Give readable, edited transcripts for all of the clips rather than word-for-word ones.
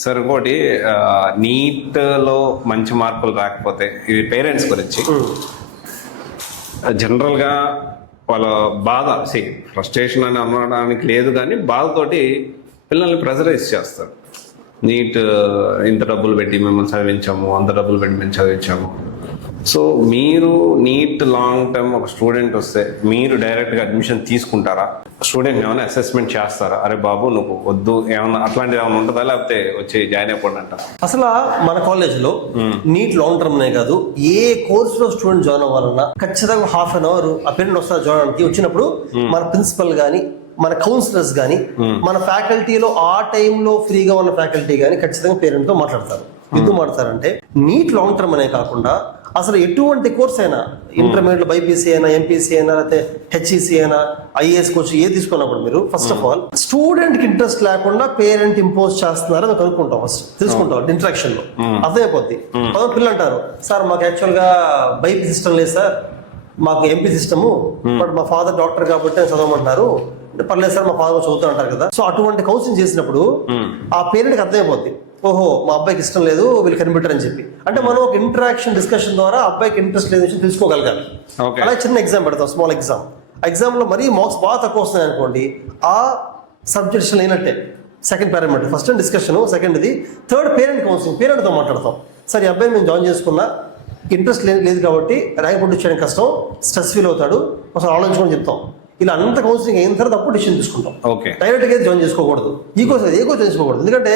Sir ఇంకోటి neat లో మంచి మార్కులు రాకపోతే ఇది పేరెంట్స్ గురించి జనరల్ గా వాళ్ళ బాధ ఫ్రస్ట్రేషన్ అని అనడానికి లేదు, కానీ బాధతోటి పిల్లల్ని ప్రెజరైజ్ చేస్తారు. నీట్ ఇంత డబ్బులు పెట్టి మిమ్మల్ని చదివించాము, అంత డబ్బులు పెట్టి మేము చదివించాము. సో మీరు నీట్ లాంగ్ టర్మ్ ఒక స్టూడెంట్ వస్తే మీరు డైరెక్ట్గా అడ్మిషన్ తీసుకుంటారా? స్టూడెంట్ ఏమైనా అసెస్మెంట్ చేస్తారా? అరే బాబు నువ్వు వద్దు ఏమన్నా అట్లాంటిది ఏమైనా ఉంటుందా, లేకపోతే వచ్చి జాయిన్ అయిపోండి అంట? అసలు మన కాలేజ్లో నీట్ లాంగ్ టర్మ్ నే కాదు, ఏ కోర్సులో స్టూడెంట్ జాయిన్ అవ్వాలన్నా ఖచ్చితంగా హాఫ్ అన్ అవర్ ఆ పేరెంట్ వస్తారు జాయిన్ అవడానికి. వచ్చినప్పుడు మన ప్రిన్సిపల్ కానీ, మన కౌన్సిలర్స్ కానీ, మన ఫ్యాకల్టీలో ఆ టైంలో ఫ్రీగా ఉన్న ఫ్యాకల్టీ కానీ ఖచ్చితంగా పేరెంట్తో మాట్లాడతారు. ఎందుకు మాట్లాడతారంటే నీట్ లాంగ్ టర్మ్ అనే కాకుండా అసలు ఎటువంటి కోర్స్ అయినా, ఇంటర్మీడియట్ బైపీసీ అయినా, ఎంపీసీ అయినా, లేకపోతే హెచ్ఈసీ అయినా, ఐఏఎస్ కోర్స్ ఏ తీసుకున్నప్పుడు మీరు ఫస్ట్ ఆఫ్ ఆల్ స్టూడెంట్ కి ఇంట్రెస్ట్ లేకుండా పేరెంట్ ఇంపోజ్ చేస్తున్నారని మేము కనుక్కుంటాం. ఫస్ట్ తెలుసుకుంటాం ఇంటరాక్షన్ లో అర్థమైపోద్ది. పిల్లలు అంటారు, సార్ మాకు యాక్చువల్ గా బైపీ సిస్టమ్ లేదు సార్, మాకు ఎంపీ సిస్టము, బట్ మా ఫాదర్ డాక్టర్ కాబట్టి చదవమంటున్నారు. పర్లేదు సార్ మా ఫాదర్ చదువుతూ అంటారు కదా. సో అటువంటి కౌన్సిలింగ్ చేసినప్పుడు ఆ పేరెంట్కి అర్థమైపోద్ది, ఓహో మా అబ్బాయికి ఇష్టం లేదు వీళ్ళు కనిపెట్టారని చెప్పి. అంటే మనం ఒక ఇంటరాక్షన్ డిస్కషన్ ద్వారా అబ్బాయికి ఇంట్రెస్ట్ లేదు విషయం తెలుసుకోగలగాలి. అలాగే చిన్న ఎగ్జామ్ పెడతాం, స్మాల్ ఎగ్జామ్ లో మరీ మార్క్స్ బాగా తక్కువ వస్తున్నాయి అనుకోండి, ఆ సబ్జెక్ట్స్ లేనట్టే. Second parameter, first discussion, second ఇది, థర్డ్ పేరెంట్ కౌన్సిలింగ్. పేరెంట్తో మాట్లాడతాం, సార్ ఈ అబ్బాయి మేము జాయిన్ చేసుకున్నా, ఇంట్రెస్ట్ లేదు కాబట్టి ర్యాంక్ పుట్టించడానికి కష్టం, స్ట్రెస్ ఫీల్ అవుతాడు, ఒకసారి ఆలోచించుకొని చెప్తాం. ఇలా అంత కౌన్సిలింగ్ అయిన తర్వాత అప్పుడు డిసిషన్ తీసుకుంటాం. డైరెక్ట్గా అయితే జాయిన్ చేసుకోకూడదు, ఏ కోర్స్ చేసుకోకూడదు. ఎందుకంటే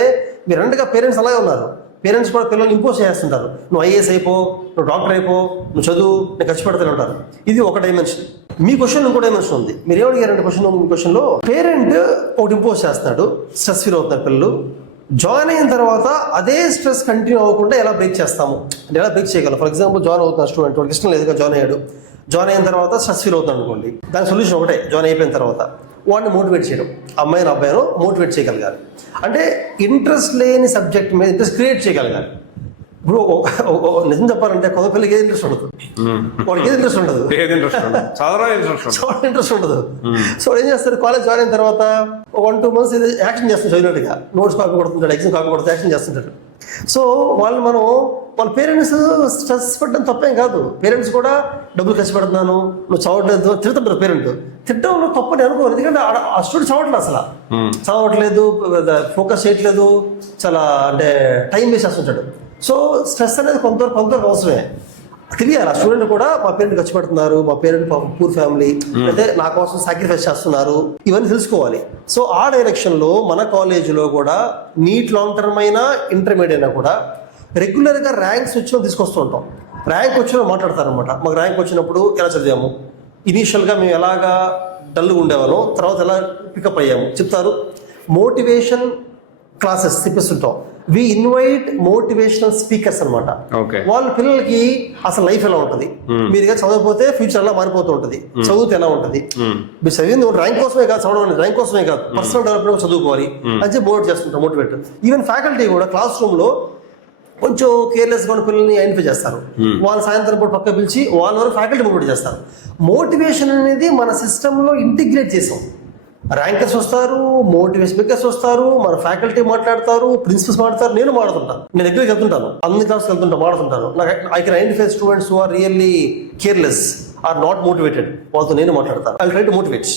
మీరు రెండుగా పేరెంట్స్ అలాగే ఉన్నారు. పేరెంట్స్ కూడా పిల్లల్ని ఇంపోజ్ చేస్తుంటారు, నువ్వు ఐఏఎస్ అయిపో, నువ్వు డాక్టర్ అయిపో, నువ్వు చదువు, నేను ఖర్చు పెడతాను ఉంటారు. ఇది ఒక డైమెన్షన్. మీ క్వశ్చన్ ఇంకో డైమెన్షన్ ఉంది. మీరు ఏమడిగారంటే మీ క్వశ్చన్లో పేరెంట్ ఒకటి ఇంపోజ్ చేస్తున్నాడు, స్ట్రెస్ ఫీల్ అవుతున్నారు పిల్లలు. జాయిన్ అయిన తర్వాత అదే స్ట్రెస్ కంటిన్యూ అవ్వకుండా ఎలా బ్రేక్ చేస్తాము అంటే ఎలా బ్రేక్ చేయగలం? ఫర్ ఎగ్జాంపుల్ జాయిన్ అవుతున్న స్టూడెంట్ వాడికి ఇష్టం లేదుగా జాయిన్ అయ్యాడు, జాయిన్ అయిన తర్వాత స్ట్రెస్ ఫీల్ అవుతుంది అనుకోండి, దాని సొల్యూషన్ ఒకటే, జాయిన్ అయిపోయిన తర్వాత వాడిని మోటివేట్ చేయడం, అమ్మాయిని అబ్బాయిను మోటివేట్ చేయగలగాలి. అంటే ఇంట్రెస్ట్ లేని సబ్జెక్ట్ మీద ఇంట్రెస్ట్ క్రియేట్ చేయగలగాలి. ఇప్పుడు నిజం చెప్పాలంటే కొంత పిల్లలకి ఏది ఇంట్రెస్ట్ ఉండదు, వాడికి ఏది ఇంట్రెస్ట్ ఉండదు, ఇంట్రెస్ట్ ఉండదు. సో ఏం చేస్తారు, కాలేజ్ జాయిన్ అయిన తర్వాత 1-2 months ఇది యాక్షన్ చేస్తాడు, చదివినట్టుగా నోట్స్ కాపీ కొడుతుంటాడు, ఎగ్జామ్ కాపీ కొడుతూ యాక్షన్ చేస్తుంటాడు. సో వాళ్ళ పేరెంట్స్ స్ట్రెస్ పెట్టడం తప్పేం కాదు. పేరెంట్స్ కూడా డబ్బులు ఖర్చు పెడుతున్నాను, నువ్వు చదవట్లేదు తిడుతుంటారు. పేరెంట్ తిట్టడంలో తప్పని అనుకోరు, ఎందుకంటే ఆ స్టూడెంట్ చదవట్లేదు, ఫోకస్ చేయట్లేదు, చాలా అంటే టైం వేస్ట్ చేస్తుంటాడు. సో స్ట్రెస్ అనేది కొంతవరకు అవసరమే, తెలియాలి. ఆ స్టూడెంట్ కూడా మా పేరెంట్ ఖర్చు పెడుతున్నారు, మా పేరెంట్ పూర్ ఫ్యామిలీ, అయితే నా కోసం సాక్రిఫైస్ చేస్తున్నారు, ఇవన్నీ తెలుసుకోవాలి. సో ఆ డైరెక్షన్లో మన కాలేజీలో కూడా నీట్ లాంగ్ టర్మ్ అయినా, ఇంటర్మీడియట్ అయినా కూడా రెగ్యులర్గా ర్యాంక్స్ వచ్చిన తీసుకొస్తూ ఉంటాం. ర్యాంక్ వచ్చిన మాట్లాడతారనమాట. మాకు ర్యాంక్ వచ్చినప్పుడు ఎలా చదివాము, ఇనీషియల్గా మేము ఎలాగా డల్గా ఉండేవాళ్ళం, తర్వాత ఎలా పికప్ అయ్యాము చెప్తారు. మోటివేషన్ క్లాసెస్ తిప్పిస్తుంటాం. వి ఇన్వైట్ మోటివేషనల్ స్పీకర్స్ అనమాట. వాళ్ళ పిల్లలకి అసలు లైఫ్ ఎలా ఉంటుంది, మీరుగా చదవకపోతే ఫ్యూచర్ ఎలా మారిపోతూ ఉంటుంది, చదివితే ఎలా ఉంటుంది, మీరు చదివింది ర్యాంక్ కోసమే కాదు, చదవడం ర్యాంక్ కోసమే కాదు, పర్సనల్ డెవలప్మెంట్ చదువుకోవాలి అని చెప్పి మోటివేట్ చేస్తుంటాం. మోటివేట్ ఈవెన్ ఫ్యాకల్టీ కూడా క్లాస్ రూమ్ లో కొంచెం కేర్లెస్గా ఉన్న పిల్లల్ని ఐడెంటిఫై చేస్తారు. వాళ్ళు సాయంత్రం పూట పక్క పిలిచి వాళ్ళ వరకు ఫ్యాకల్టీ మోటివేట్ చేస్తారు. మోటివేషన్ అనేది మన సిస్టంలో ఇంటిగ్రేట్ చేసాం. ర్యాంకర్స్ వస్తారు, మోటివేషన్ స్పీకర్స్ వస్తారు, మన ఫ్యాకల్టీ మాట్లాడతారు, ప్రిన్సిపల్స్ మాట్లాడతారు, నేను మాట్లాడుతుంటాను. నేను దగ్గరికి వెళ్తుంటాను, అన్ని క్లాస్కి మాట్లాడుతుంటాను. నాకు I can identify students who are really careless, are not motivated, వాళ్ళతో నేను మాట్లాడతాను. I will try to motivate.